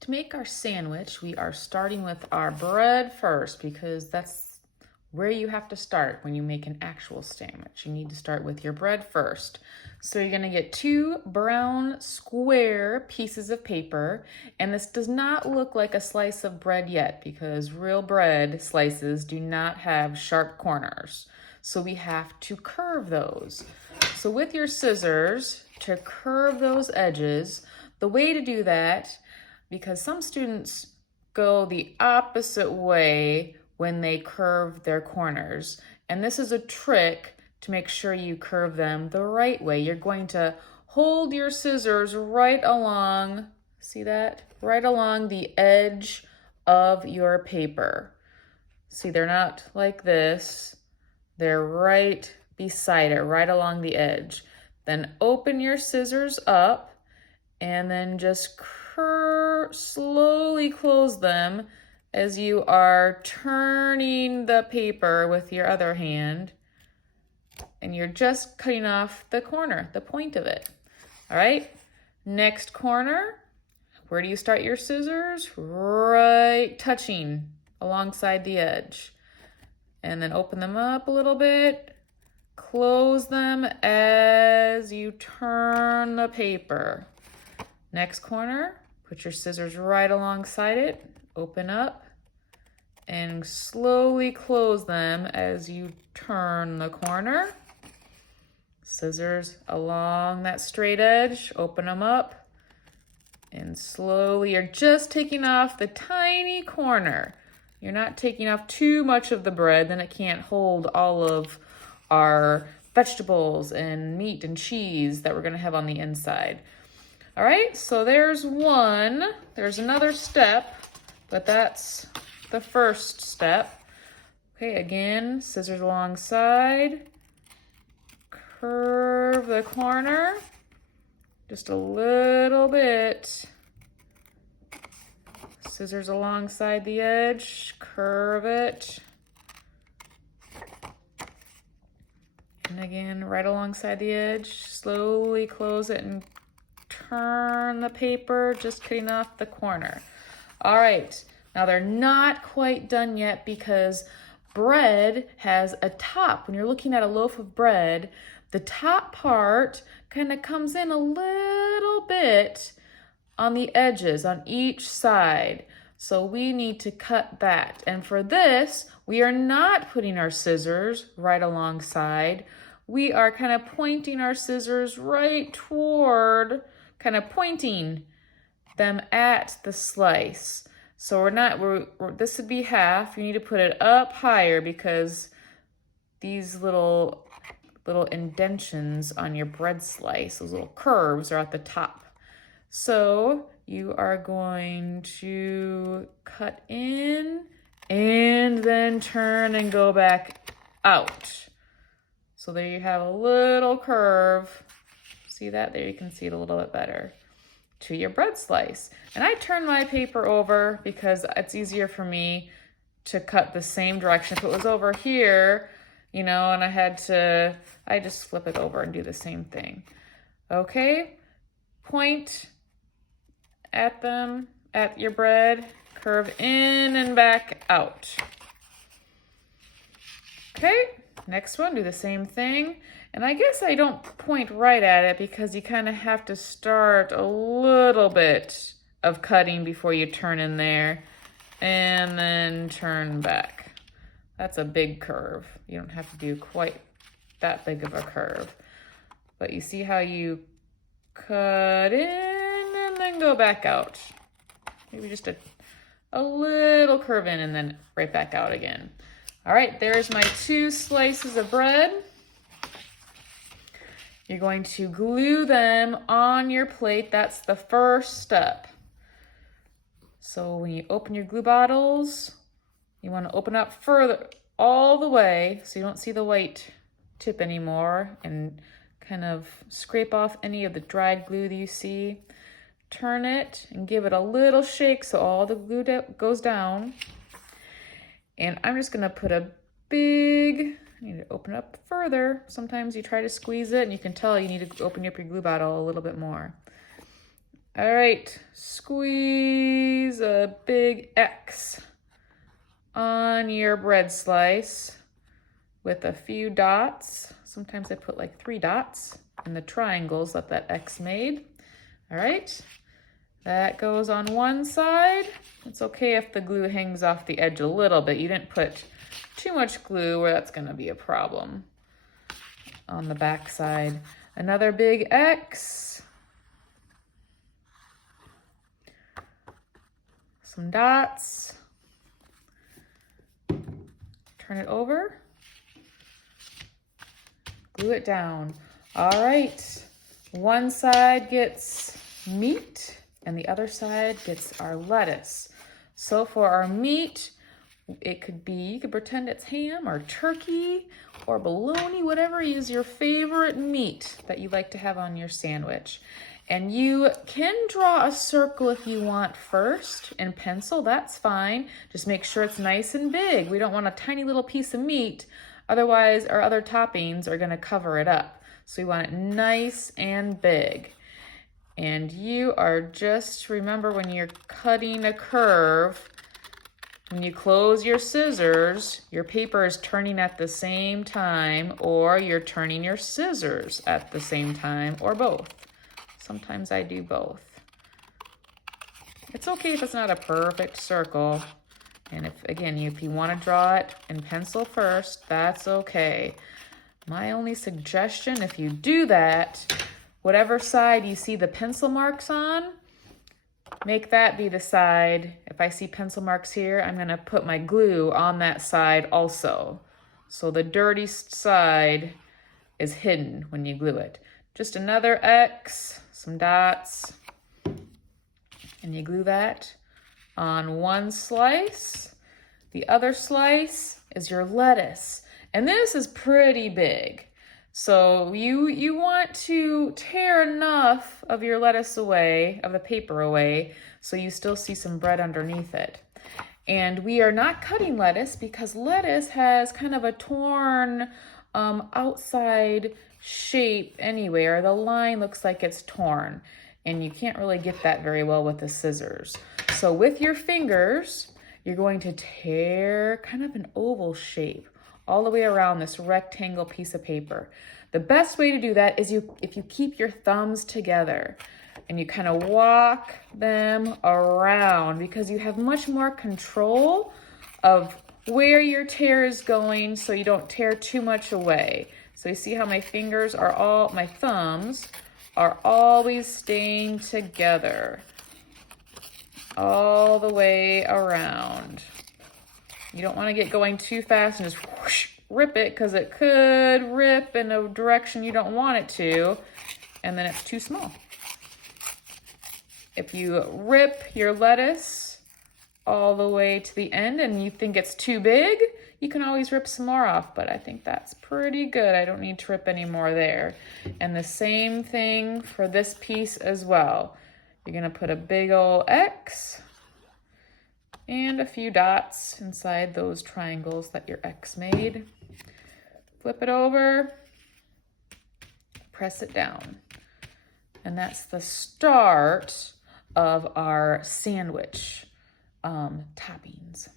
To make our sandwich, we are starting with our bread first because that's where you have to start when you make an actual sandwich. You need to start with your bread first. So you're gonna get 2 brown square pieces of paper, and this does not look like a slice of bread yet because real bread slices do not have sharp corners. So we have to curve those. So with your scissors, to curve those edges, the way to do that, because some students go the opposite way when they curve their corners. And this is a trick to make sure you curve them the right way. You're going to hold your scissors right along, see that? Right along the edge of your paper. See, they're not like this. They're right beside it, right along the edge. Then open your scissors up and then just slowly close them as you are turning the paper with your other hand, and you're just cutting off the corner, the point of it. All right, next corner, where do you start your scissors? Right touching alongside the edge. And then open them up a little bit, close them as you turn the paper. Next corner, put your scissors right alongside it, open up, and slowly close them as you turn the corner. Scissors along that straight edge, open them up, and slowly, you're just taking off the tiny corner. You're not taking off too much of the bread, then it can't hold all of our vegetables and meat and cheese that we're gonna have on the inside. All right, so there's one. There's another step, but that's the first step. Okay, again, scissors alongside. Curve the corner just a little bit. Scissors alongside the edge, curve it. And again, right alongside the edge, slowly close it and turn the paper, just cutting off the corner. All right, now they're not quite done yet because bread has a top. When you're looking at a loaf of bread, the top part kind of comes in a little bit on the edges on each side. So we need to cut that. And for this, we are not putting our scissors right alongside. We are kind of pointing our scissors right toward, kind of pointing them at the slice. So this would be half. You need to put it up higher because these little indentions on your bread slice, those little curves, are at the top. So you are going to cut in and then turn and go back out. So there you have a little curve. See that? There you can see it a little bit better to your bread slice. And I turn my paper over because it's easier for me to cut the same direction. If it was over here, and I just flip it over and do the same thing. Okay, point at them, at your bread, curve in and back out. Okay, next one, do the same thing. And I guess I don't point right at it because you kind of have to start a little bit of cutting before you turn in there and then turn back. That's a big curve. You don't have to do quite that big of a curve. But you see how you cut in and then go back out. Maybe just a little curve in and then right back out again. All right, there's my 2 slices of bread. You're going to glue them on your plate. That's the first step. So when you open your glue bottles, you want to open up further, all the way, so you don't see the white tip anymore, and kind of scrape off any of the dried glue that you see. Turn it and give it a little shake so all the glue goes down. And I'm just gonna put a big, I need to open it up further. Sometimes you try to squeeze it and you can tell you need to open up your glue bottle a little bit more. All right, squeeze a big X on your bread slice with a few dots. Sometimes I put like 3 dots in the triangles that X made. All right, that goes on one side. It's okay if the glue hangs off the edge a little bit. You didn't put too much glue where that's gonna be a problem. On the back side, another big X. Some dots. Turn it over. Glue it down. All right, one side gets meat and the other side gets our lettuce. So for our meat, it could be, you could pretend it's ham or turkey or bologna, whatever is your favorite meat that you like to have on your sandwich. And you can draw a circle if you want first in pencil, that's fine. Just make sure it's nice and big. We don't want a tiny little piece of meat, otherwise our other toppings are gonna cover it up. So we want it nice and big. And you are just, remember when you're cutting a curve, when you close your scissors, your paper is turning at the same time, or you're turning your scissors at the same time, or both. Sometimes I do both. It's okay if it's not a perfect circle. And if you want to draw it in pencil first, that's okay. My only suggestion, if you do that, whatever side you see the pencil marks on, make that be the side. If I see pencil marks here, I'm gonna put my glue on that side also. So the dirty side is hidden when you glue it. Just another X, some dots, and you glue that on one slice. The other slice is your lettuce. And this is pretty big. So you want to tear enough of your lettuce away, of the paper away, so you still see some bread underneath it. And we are not cutting lettuce because lettuce has kind of a torn outside shape anyway, or the line looks like it's torn. And you can't really get that very well with the scissors. So with your fingers, you're going to tear kind of an oval shape all the way around this rectangle piece of paper. The best way to do that is if you keep your thumbs together and you kind of walk them around, because you have much more control of where your tear is going so you don't tear too much away. So you see how my thumbs are always staying together all the way around. You don't want to get going too fast and just whoosh, rip it, because it could rip in a direction you don't want it to, and then it's too small. If you rip your lettuce all the way to the end and you think it's too big, you can always rip some more off, but I think that's pretty good. I don't need to rip any more there. And the same thing for this piece as well. You're gonna put a big old X and a few dots inside those triangles that your X made. Flip it over, press it down. And that's the start of our sandwich toppings.